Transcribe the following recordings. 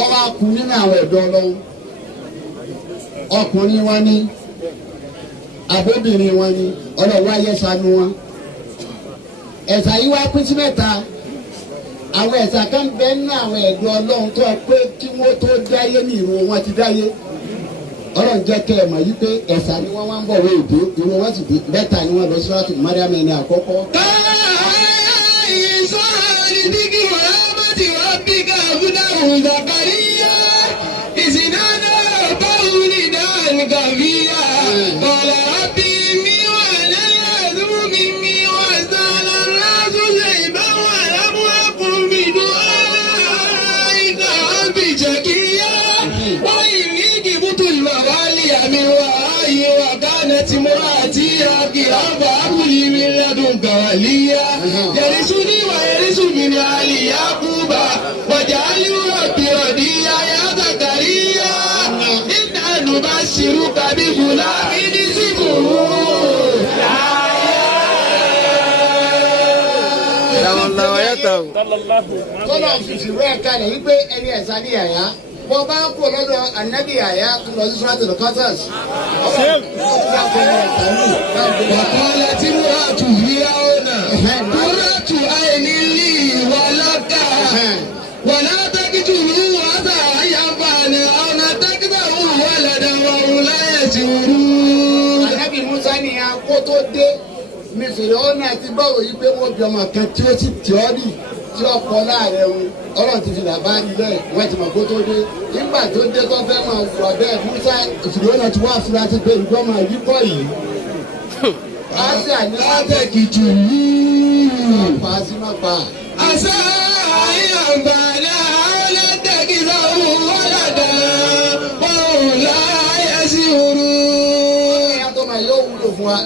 ọwọ́ akun nínú àwọn ẹ̀dọ́ ọlọ́run ọkùnrin wọn ni àbóbìnrin wọn ni ọlọ́wọ́ ayẹ́sánú wọn ẹ̀sà yìí wá pín sí mẹ́ta àwọn ẹ̀sà kan bẹ́ẹ̀ nínú àwọn ẹ̀dọ́ ọlọ́run tó pé kí wọ́n tó dáyé ní ìrun wọn ti dáyé ọlọ́run jẹ́ kẹ́ ẹ̀ mọ̀ yí pé ẹ̀sà ni wọ́n wá ń bọ̀ wọ́n èdè ìrun wọn sì dé mẹ́ta ni wọ́n lọ sí wàásù Mariam ẹni àkọ́kọ́. يرثني ويرث من آل يعقوب واجعله رب رضيا يا زكريا إنا نبشرك بغلام اسمه tọ́lọ̀ fìfì wẹ́ kalẹ̀ wípé ẹni ẹ̀sà ní àyà bọ́ bá kú lọ́dọ̀ ànábì àyà tó lọ sí Suratul Qasas. وقالت امرأة فرعون قرة عين لي ولك ولا تقتلوا عسى أن ينفعنا أو نتخذه ولدا وهم لا يشعرون. Ànábì Musa ni akó tó dé mísìlì ọ̀nà àti báwo yìí pé wọ́n bí ọmọ kan tí ó sì tíọ́rì tí ó kọ́ láàrẹ̀ wọn ọlọ́run ti fi làbárí lẹ̀ wọ́n ti mọ̀ kó tó dé nígbà tó dé tó fẹ́ máa wà bẹ́ẹ̀ Musa ìfìdí ọ̀nà tí wọ́n á fura ti pé ìgbọ́n máa yí kọ́ yìí. látẹ̀kìtù pa sí má pa. àṣà àyànbálà ọlọ́dẹ̀kìtà òun wọ́lọ́dà òun láyé sí òru. ìyá tó máa yóò wúlò fún wa.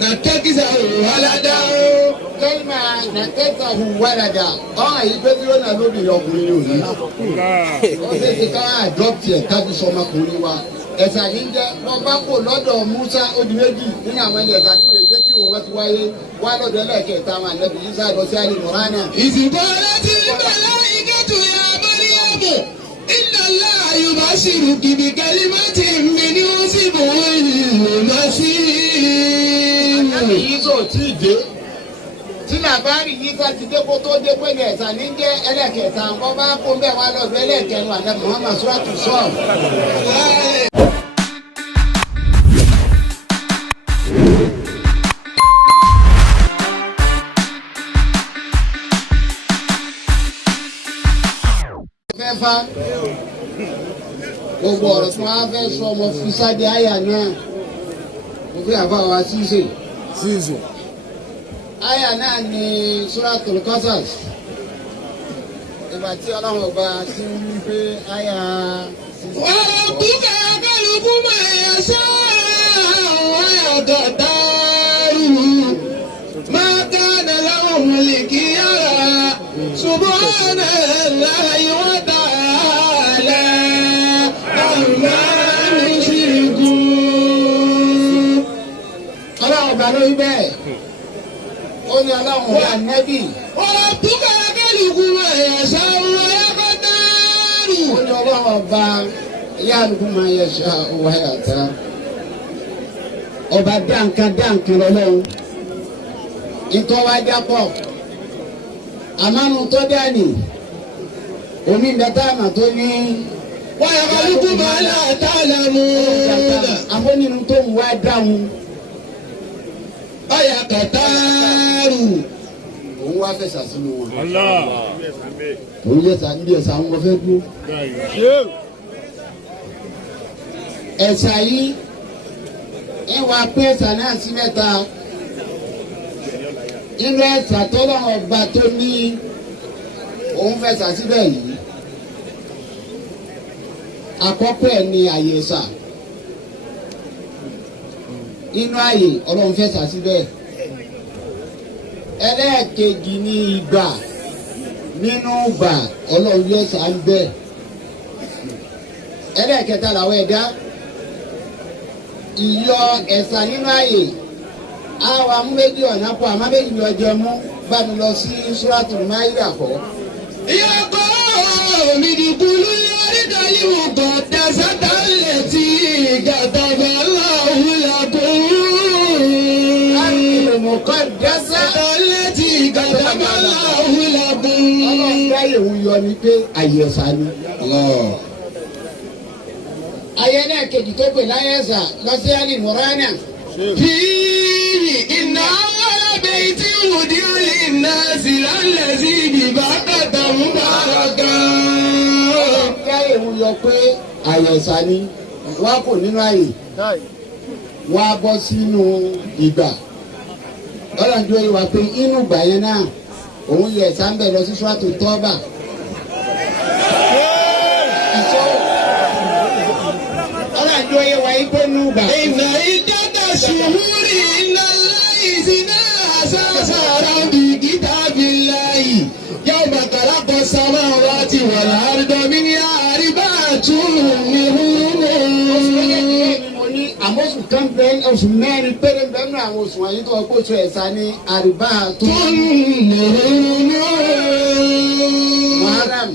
nàtẹ́kìtà òun wọ́lọ́dà. kẹ́lìmà nàtẹ́kìtà òun wọ́lọ́dà ọ̀hún àyí pé bí ó nà lóbìnrin ọkùnrin yóò ní. ó ṣe ti ká àdọ́pì ẹ̀ kájú sọmọkùnrin wa. ẹ̀sà yìí ń jẹ́ wọ́n bá kó lọ́dọ̀ Musa odi méjì nínú àwọn ẹni ẹ̀sà tí wọ́n èdè tí òun ti wáyé wá lọ́dọ̀ ẹlẹ́ẹ̀kẹta àwọn àlẹ́bí Isa lọ sí àlè mọ̀ránà. ìsìnkú ọlọ́tí bẹ̀rẹ̀ ìkẹ́tù ya Màríyámù inna Allaha yubashiruki bi kalimatin minhu ismuhu al-Masih. àlẹ́bí Isa ò tí ì dé tí làbárì Isa ti dé kó tó dé pé ní ẹ̀sà ní jẹ́ ẹlẹ́ẹ̀kẹta wọ́n bá kó bẹ́ẹ̀ wá lọ́dọ̀ ẹlẹ́ẹ̀kẹrin àlẹ́bí Muhammad suratu Sọ́ọ̀. fẹ́fà gbogbo ọ̀rọ̀ tí wọ́n á fẹ́ sọ ọmọ fi sáde àyà náà mo fi àbá wa ṣíṣe àyà náà ní Suratul Qasas ìgbà tí ọlọ́run ọba ti ń wí pé àyà. ọ̀rọ̀ bùkà kálukú máa yẹ sá àwọn ọ̀dọ̀ dárú máa dáná láwọn mọ̀lẹ́kì yàrá subhanallahi wa ta'ala amma yushrikun. ọlọ́run ọba ló ń bẹ́ẹ̀ ó ní ọlọ́run ọba nẹ́bì. ọ̀rọ̀ bùkà kálukú máa yẹ sá àwọn ọ̀dọ̀ dárú. ó ní ọlọ́run ọba yálùkù máa yẹ ṣá owó àyàtá ọba dáǹkan lọ́lọ́run ìtọ́ wa jápọ̀ àmánu tó dání omi bẹ́tà àmà tó ní. wọ́n yà máa lùkù máa là tá a lè mú. àfọ́nínú tó ń wá dáhùn. ọ̀yà kàtàrù. òun wá fẹsà sínú wọn. òun yẹ sá níbi ẹ̀sà àwọn ọ̀fẹ́ dúró. ẹ̀sà yìí ń wá pín ẹ̀sà náà sí mẹ́ta. inú ẹ̀sà tó lọ́wọ́ ọba tó ní òun fẹsà síbẹ̀ yìí. àkọ́kọ́ ẹ̀ ní àyè ẹ̀sà. inú àyè ọlọ́run fẹsà síbẹ̀. ẹlẹ́ẹ̀kejì ní ìgbà nínú ìgbà ọlọ́run fẹsà ń bẹ̀. ẹlẹ́ẹ̀kẹta làwọn ẹ̀dá ìyọ ẹ̀sà nínú àyè àwọn amúméjì ọ̀nà pọ̀ àmọ́ méjì lọ jẹ mú bá mi lọ sí Suratul Maida kọ́. ìyá kọ́ mi dìkú lóyè. المقدسة التي كتب الله لكم المقدسة التي كتب الله لكم. ọlọ́run dáyé òun yọ ni pé àyè ẹ̀sà ni. ayé náà kejì tó pè láyé ẹ̀sà lọ́sí àlè mọ̀ránà. فيه إن أول بيت وضع للناس للذي ببكة مباركا. dáyé òun yọ pé àyè ẹ̀sà ni wá kò nínú àyè wá bọ́ sínú ìgbà. ọlọ́run tó yẹ wá pé inú ìgbà yẹn náà òun yẹ ẹ̀sà ń bẹ̀ lọ sí Suratu Tawba. ọlọ́run tó yẹ wá ipò nínú ìgbà. إن عدة الشهور عند الله اثنا عشر شهرا في كتاب الله يوم خلق السماوات والأرض منها أربعة حرم. mo ní àmọ́sùn kan bẹ́ẹ̀ oṣù mẹ́rin péré bẹ́ẹ̀ nínú àwọn oṣù wọ̀nyí tó kó oṣù ẹ̀sà ní àrìbá tó Muharram,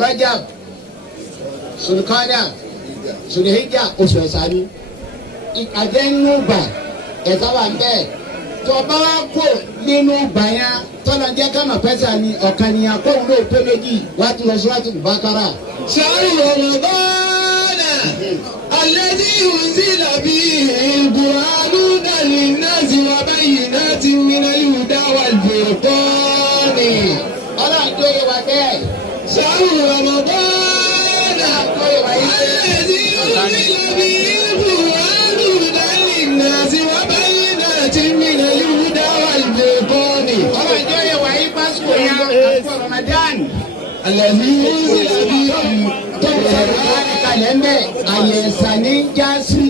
Rajab, Sulqada, Sulhijja oṣù ẹ̀sà ní ìkàjẹ́ nínú ìgbà ẹ̀sà wà bẹ́ẹ̀ tó bá wá kó nínú ìgbà yẹn tọ́lá jẹ́ ká mọ̀ pẹ́sà ní ọ̀kan nìyàn kó wúlò pé méjì wá tún lọ Suratul Baqara. شهر رمضان الذي أنزل فيه القرآن هدى للناس وبينات من الهدى والفرقان. ọlọ́run tó yẹ wá bẹ́ẹ̀. شهر رمضان الذي أنزل فيه القرآن هدى للناس وبينات من الهدى والفرقان. ọlọ́run tó yẹ wá yí pásítọ̀ yẹn àpò Ramadan. الذي أنزل فيه tó ń sọ̀rọ̀ láti kalẹ̀ ń bẹ̀ àyẹ̀sà ní jásí.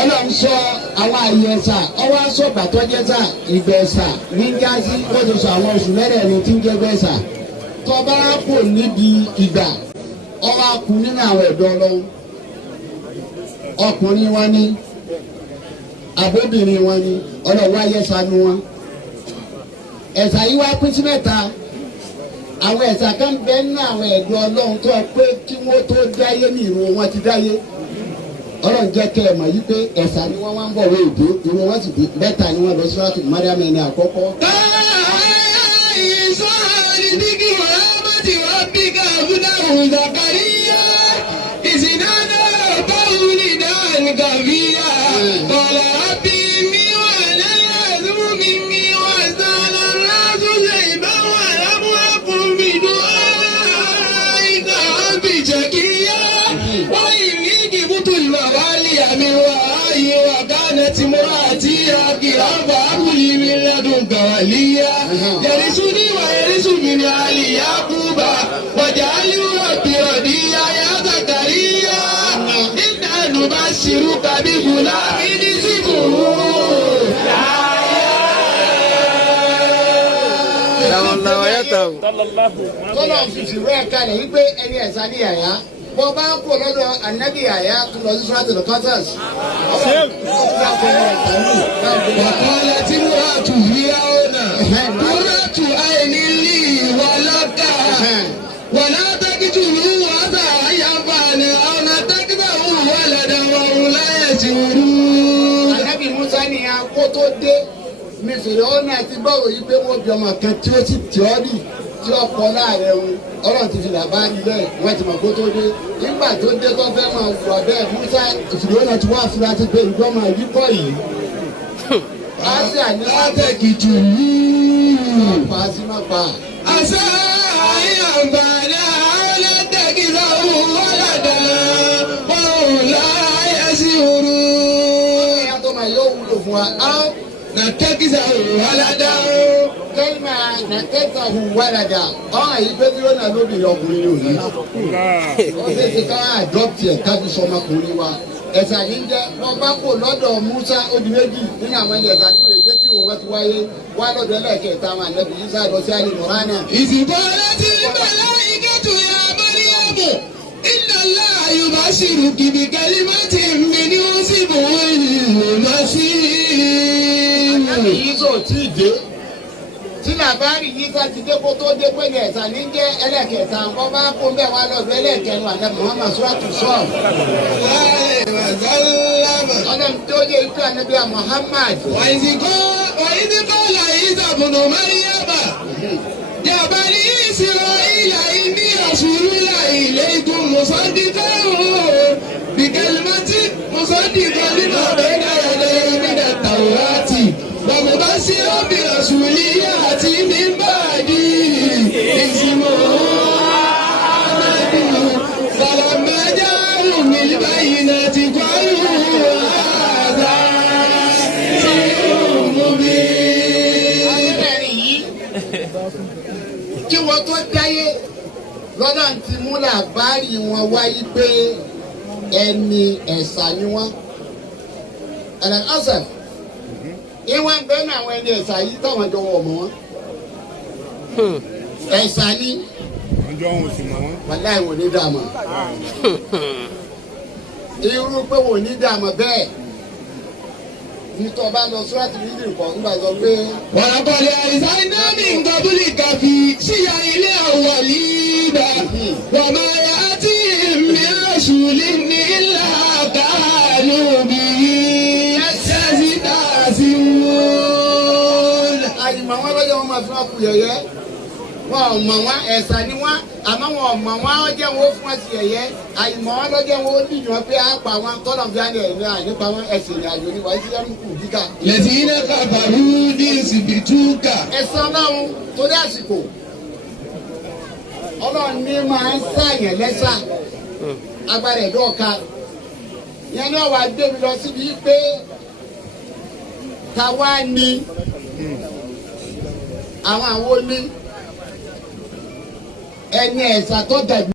ọlọ́run sọ àwọn àyẹ̀sà ọwọ́ aṣọ bàtọ́jẹ́sà ìgbẹ̀sà ní jásí ó ti sọ àwọn oṣù mẹ́rẹ̀ẹ̀rin tí ń jẹ́ gbẹ̀sà. tọ́ba kò níbi ìgbà ọwọ́ akú nínú àwọn ẹ̀dọ́ ọlọ́run. ọkùnrin wọn ni àbóbìnrin wọn ni ọlọ́run àyẹ̀sà nu wọn. ẹ̀sà yìí wá pín sí mẹ́ta. àwọn ẹ̀sà kan bẹ́ẹ̀ nínú àwọn ẹ̀dọ́ ọlọ́run tó pé kí wọ́n tó dáyé ní ìrun wọn ti dáyé. ọlọ́run jẹ́ kẹ́ ẹ̀ mọ̀ yí pé ẹ̀sà ni wọ́n wá ń bọ̀ wé èdè ìrun wọn sì dé mẹ́ta ni wọ́n lọ Suratu Maryam ẹni àkọ́kọ́. امرأتي راقية فهب لي من لدنك وليا يرثني ويرث من آل يعقوب واجعله رب رضيا يا زكريا إنا نبشرك بغلام اسمه tọ́lọ̀ fìfì wẹ́ kalẹ̀ wípé ẹni ẹ̀sà ní yàyà bọ́ bá kó lọ́dọ̀ ànábì yàyà tó lọ sí Suratul Qasas. وقالت امرأة فرعون قرة عين لي ولك ولا تقتلوا عسى أن ينفعنا أو نتخذه ولدا وهم لا يشعرون. ànábì Musa ní akó tó dé ní Fìràwọ́nà àti báwo yìí pé wọ́n bí ọmọ kan tí ó sì tíọ́rì tí ó kọ láàrẹ wọn ọlọ́run ti fi làbá ilẹ̀ wọ́n ti mọ̀ kó tó dé nígbà tó dé tó fẹ́ máa wà bẹ́ẹ̀ Musa Fìràwọ́nà ti wá fúra ti pé ìgbọ́ máa yí kọ́ yìí. àti àní látẹ̀kìtù pa sí má pa. àṣà àyànbàlà ọlọ́tẹ̀kìtà wọ́lọ́dà wọ́n láyé sí òru. ìyá tó máa yóò wúlò fún wa. nàtẹ́kìtà wọ́lọ́dà. kẹ́lìmà nàkẹ́tà hù wàlàdà ọ̀hún àyí pé tí ó nà lóbìnrin ọkùnrin yóò ní. ó ṣe é ṣe ká àdọ́pì ẹ̀ kájú sọmọkùnrin wa. ẹ̀sà yìí jẹ́ wọ́n bá kó lọ́dọ̀ Musa odi méjì nínú àwọn ẹni ẹ̀sà tí wọ́n tí wọ́n ti wáyé wá lọ́dọ̀ ẹlẹ́ẹ̀kẹta àwọn àlẹ́bí Isa lọ sí àlè mọ̀ránà. ìsìnkú láti bẹ̀rẹ̀ ìkẹ́tù ya Màríyámù ìdàlá yorùbá ṣìrù kìbì kẹlímọ́tì mi ni ó sì bọ̀ ìlú lọ sí. àlẹ́bí Isa ò tí ì dé tí làbárì yìí ká ti dé kó tó dé pé ní ẹ̀sà ní jẹ́ ẹlẹ́kẹ̀ẹ́ta wọ́n bá kó bẹ́ẹ̀ wá lọ́dọ̀ ẹlẹ́kẹ̀ẹ́nu àti Muhammad suratu sọ́ọ̀. ọlọ́run tó yẹ ikú ànábì Muhammad. وإذ قال عيسى ابن مريم يا بني إسرائيل إني رسول الله إليكم مصدقا لما بين يدي من التوراة ومبشرا برسول يأتي من بعدي اسمه أحمد فلما جاءهم بالبينات قالوا هذا سحر مبين. kí wọ́n tó dáyé lọ́nà tí mú làbárì wọn wáyé pé ẹni ẹ̀sà ni wọ́n. ẹ̀rẹ̀ ọ̀sẹ̀ ìwọ̀n bẹ́ẹ̀ ní àwọn ẹni ẹ̀sà yìí táwọn jọ wọ̀ mọ́ wọn. ẹ̀sà ni wàláì wò ní dààmú. irú pé wò ní dààmú bẹ́ẹ̀ nítorí ọba lọ sọ́ọ́tì níbi nǹkan nígbà tó pé. ولقد أرسلنا من قبلك في شيع الأولين وما يأتيهم من رسول إلا كانوا به يستهزئون. àyìnbó wọn lọ́jọ́ wọn máa fi wọn kú yẹ̀yẹ́ wọn ò mọ̀ wọn ẹ̀sà ni wọn àmọ́ wọn ò mọ̀ wọn ọjọ́ wọn ó fún wọn sí yẹ̀yẹ́ àyìnbó wọn lọ́jọ́ wọn ó dìyàn pé á pa wọn tọ́lọ̀ bí wọn ẹ̀mí ànípa wọn ẹ̀sìn ìrìnàjò ní wàá sí ẹnu kù kíkà. الذين كفروا يثبتوك. ẹ̀sán ọlọ́run torí àsìkò ọlọ́run ní máa ń sàyàn lẹ́sà agbára ẹ̀dọ́ ọ̀ka yẹn ní ọ̀wá gbé mi lọ síbi pé táwa ni àwọn ní ẹni ẹ̀sà tó dàbí.